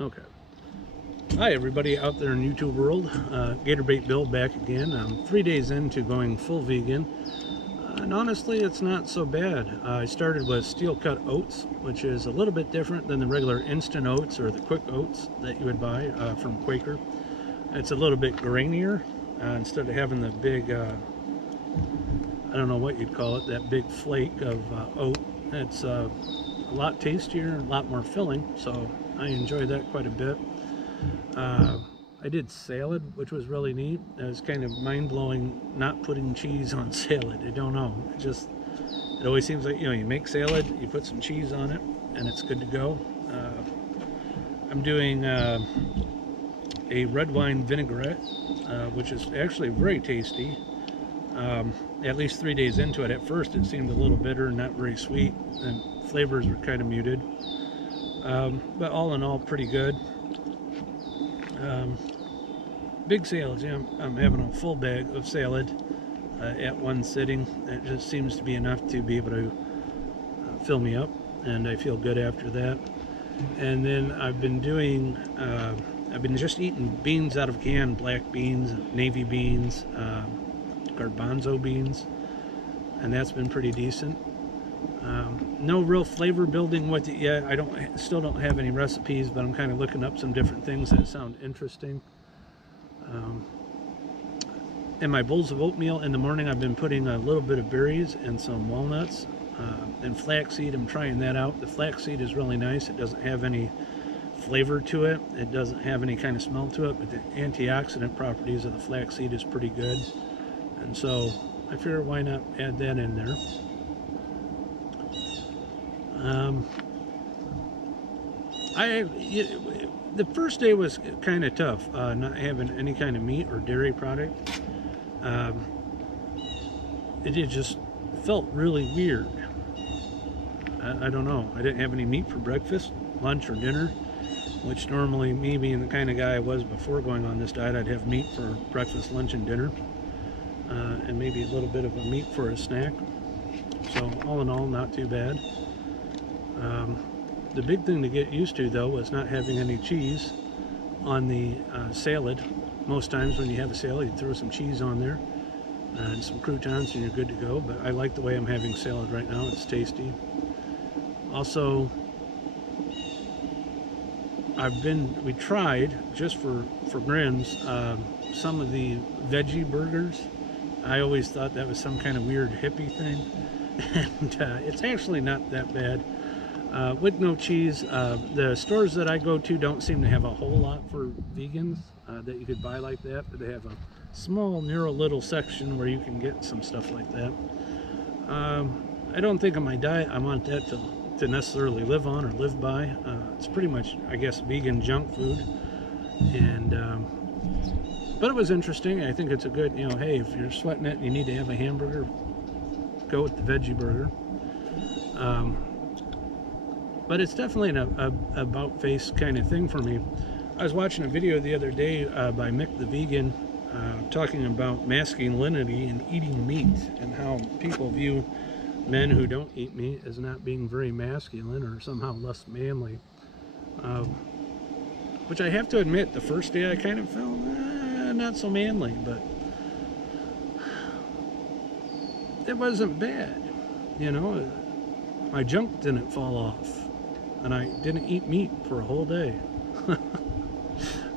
Okay. Hi everybody out there in YouTube world. Gator Bait Bill back again. I'm 3 days into going full vegan. And honestly, it's not so bad. I started with steel cut oats, which is a little bit different than the regular instant oats or the quick oats that you would buy from Quaker. It's a little bit grainier. Instead of having the big, I don't know what you'd call it, that big flake of oat, it's a lot tastier and a lot more filling. So I enjoy that quite a bit. I did salad, which was really neat. It was kind of mind-blowing not putting cheese on salad. I don't know. It always seems like, you make salad, you put some cheese on it, and it's good to go. I'm doing a red wine vinaigrette, which is actually very tasty. At least 3 days into it, at first it seemed a little bitter and not very sweet, and flavors were kind of muted. But all in all, pretty good. Big salads, I'm having a full bag of salad at one sitting. It just seems to be enough to be able to fill me up, and I feel good after that. And then I've been just eating beans out of can, black beans, navy beans, garbanzo beans, and that's been pretty decent. No real flavor building with it yet. Still don't have any recipes, but I'm kind of looking up some different things that sound interesting. In my bowls of oatmeal in the morning, I've been putting a little bit of berries and some walnuts and flaxseed. I'm trying that out. The flaxseed is really nice. It doesn't have any flavor to it. It doesn't have any kind of smell to it, but the antioxidant properties of the flaxseed is pretty good. And so I figured, why not add that in there? The first day was kind of tough, not having any kind of meat or dairy product. It just felt really weird. I don't know. I didn't have any meat for breakfast, lunch, or dinner, which normally, me being the kind of guy I was before going on this diet, I'd have meat for breakfast, lunch, and dinner, and maybe a little bit of a meat for a snack. So all in all, not too bad. The big thing to get used to, though, was not having any cheese on the salad. Most times when you have a salad, you throw some cheese on there and some croutons and you're good to go. But I like the way I'm having salad right now. It's tasty. Also, we tried, just for grins, some of the veggie burgers. I always thought that was some kind of weird hippie thing. And it's actually not that bad. With no cheese, the stores that I go to don't seem to have a whole lot for vegans that you could buy like that, but they have a small, narrow little section where you can get some stuff like that. I don't think on my diet I want that to necessarily live on or live by. It's pretty much, I guess, vegan junk food. And but it was interesting. I think it's a good, hey, if you're sweating it and you need to have a hamburger, go with the veggie burger. But it's definitely an about-face kind of thing for me. I was watching a video the other day by Mick the Vegan talking about masculinity and eating meat, and how people view men who don't eat meat as not being very masculine or somehow less manly. Which I have to admit, the first day I kind of felt not so manly, but it wasn't bad. My junk didn't fall off. And I didn't eat meat for a whole day.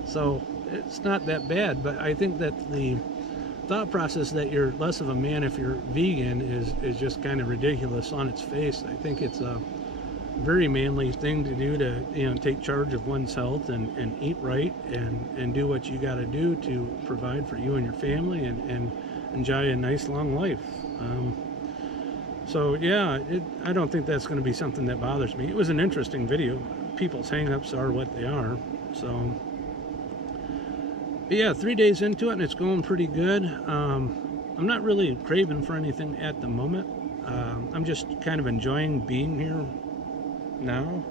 So it's not that bad, but I think that the thought process that you're less of a man if you're vegan is just kind of ridiculous on its face. I think it's a very manly thing to do, to take charge of one's health and eat right and do what you got to do to provide for you and your family and enjoy a nice long life. So yeah, I don't think that's going to be something that bothers me. It was an interesting video. People's hang-ups are what they are. So, but yeah, 3 days into it and it's going pretty good. I'm not really craving for anything at the moment. I'm just kind of enjoying being here now,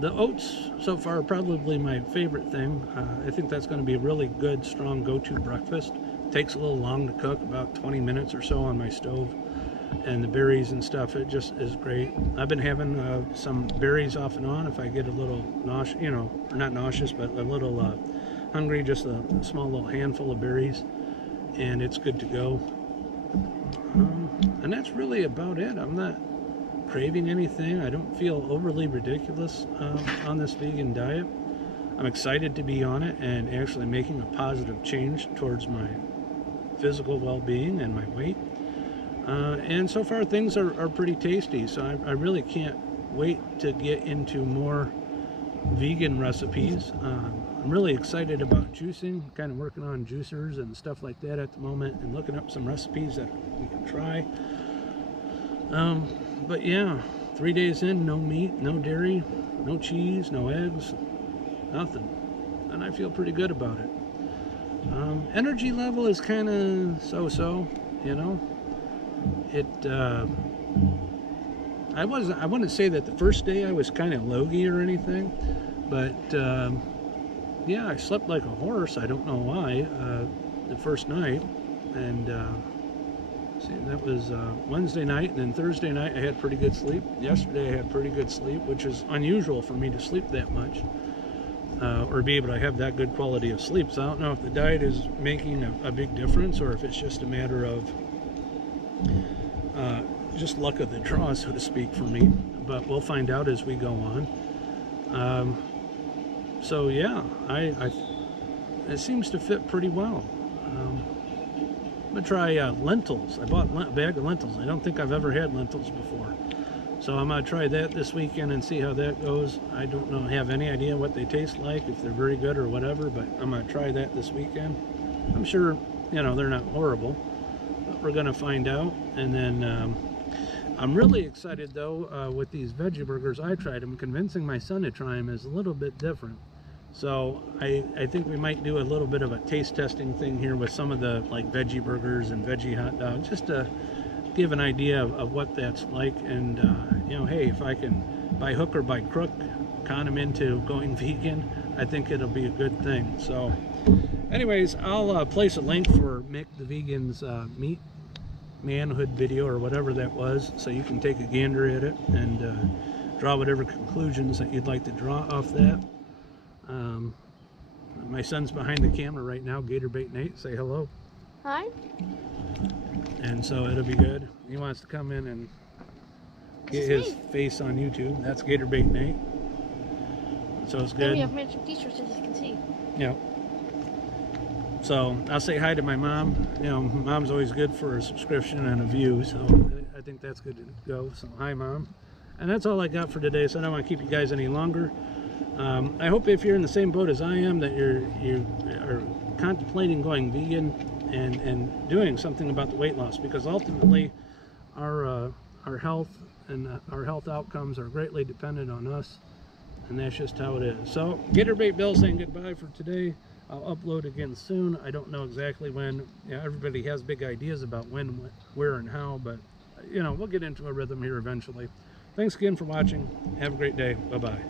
The oats so far are probably my favorite thing. I think that's going to be a really good, strong go-to breakfast. Takes a little long to cook, about 20 minutes or so on my stove. and the berries and stuff, it just is great. I've been having some berries off and on if I get a little nauseous, you know, or not nauseous, but a little hungry, just a small little handful of berries, and it's good to go. And that's really about it. I'm not craving anything. I don't feel overly ridiculous on this vegan diet. I'm excited to be on it and actually making a positive change towards my physical well-being and my weight. And so far things are pretty tasty, so I really can't wait to get into more vegan recipes. I'm really excited about juicing, kind of working on juicers and stuff like that at the moment, and looking up some recipes that we can try. But yeah, 3 days in, no meat, no dairy, no cheese, no eggs, nothing, and I feel pretty good about it. Energy level is kind of so-so, you know. I wouldn't say that the first day I was kind of logy or anything, but yeah, I slept like a horse. I don't know why, the first night, and see, that was Wednesday night, and then Thursday night I had pretty good sleep. Yesterday I had pretty good sleep, which is unusual for me to sleep that much, or be able to have that good quality of sleep. So I don't know if the diet is making a big difference, or if it's just a matter of just luck of the draw, so to speak, for me. But we'll find out as we go on. So yeah, it seems to fit pretty well. I'm gonna try lentils. I bought a bag of lentils. I don't think I've ever had lentils before, so I'm gonna try that this weekend and see how that goes. I don't know, have any idea what they taste like, if they're very good or whatever, but I'm gonna try that this weekend. I'm sure, you know, they're not horrible, but we're gonna find out. And then I'm really excited though with these veggie burgers. I tried them. Convincing my son to try them is a little bit different. So I think we might do a little bit of a taste testing thing here with some of the like veggie burgers and veggie hot dogs, just to give an idea of what that's like. And you know, hey, if I can, by hook or by crook, con them into going vegan, I think it'll be a good thing. So anyways, I'll place a link for Mick the Vegan's meat manhood video or whatever that was, so you can take a gander at it and draw whatever conclusions that you'd like to draw off that. My son's behind the camera right now. Gator Bait Nate, say hello. Hi. And so it'll be good. He wants to come in and get his face on YouTube. That's Gator Bait Nate. So it's good. And we have matching t-shirts, as you can see. Yeah. So I'll say hi to my mom. You know, mom's always good for a subscription and a view, so I think that's good to go. So hi, Mom. And that's all I got for today, so I don't want to keep you guys any longer. I hope if you're in the same boat as I am, that you are contemplating going vegan and doing something about the weight loss, because ultimately our health and our health outcomes are greatly dependent on us, and that's just how it is. So Gator Bait Bill saying goodbye for today. I'll upload again soon. I don't know exactly when. You know, everybody has big ideas about when, where, and how, but you know, we'll get into a rhythm here eventually. Thanks again for watching. Have a great day. Bye-bye.